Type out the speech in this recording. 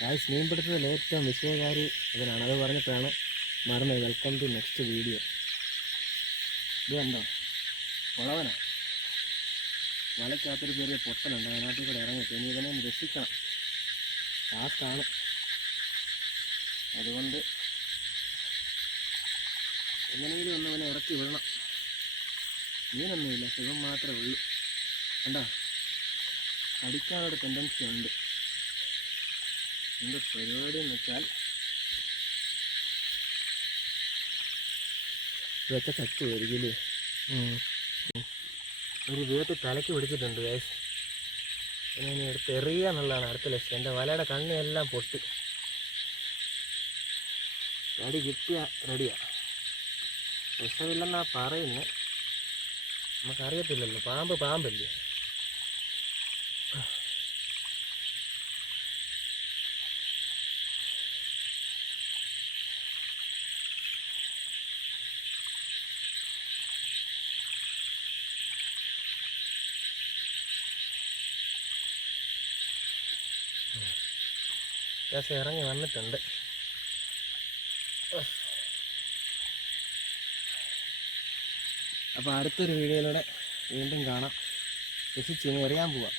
Guys മീൻ പിടുത്തത്തിൽ ഏറ്റവും വിഷയകാരി ഇതിനാണ്. അത് പറഞ്ഞിട്ടാണ് മറന്നത്. Welcome to next video. ഇത് കണ്ടോ, കുളവനാ. വലയ്ക്കകത്തൊരു ചെറിയ പൊട്ടനുണ്ട്, അതിനകത്ത് കൂടെ ഇറങ്ങിയിട്ട് ഇനി ഇതിനെ രക്ഷിക്കണം. ടാസ്ക്കാണ്. അതുകൊണ്ട് എങ്ങനെയെങ്കിലും ഒന്ന് അവനെ ഇറക്കി വിടണം. മീനൊന്നുമില്ല, സുഖം മാത്രമേ ഉള്ളൂ. കണ്ടോ, കടിക്കാനൊരു ടെൻഡൻസി ഉണ്ട്. എന്ത് പരിപാടി എന്ന് വെച്ചാൽ ഇതൊക്കെ ചത്തു വരികില്ലേ. ഒരു വീട്ടിൽ തലയ്ക്ക് പിടിച്ചിട്ടുണ്ട് ഗൈസ്. ഇനി എടുത്ത് എറിയുക എന്നുള്ളതാണ് അടുത്ത ലക്ഷ്യം. എൻ്റെ വലയുടെ കണ്ണിയെല്ലാം പൊട്ടി. കടി കിട്ടിയ റെഡിയാ. വിഷമില്ലെന്നാ പറയുന്നത്, നമുക്കറിയത്തില്ലല്ലോ. പാമ്പല്ലേ. അത്യാവശ്യം ഇറങ്ങി വന്നിട്ടുണ്ട്. അപ്പോൾ അടുത്തൊരു വീഡിയോയിലൂടെ വീണ്ടും കാണാം. രക്ഷിച്ച് ഇനി എറിയാൻ പോവാം.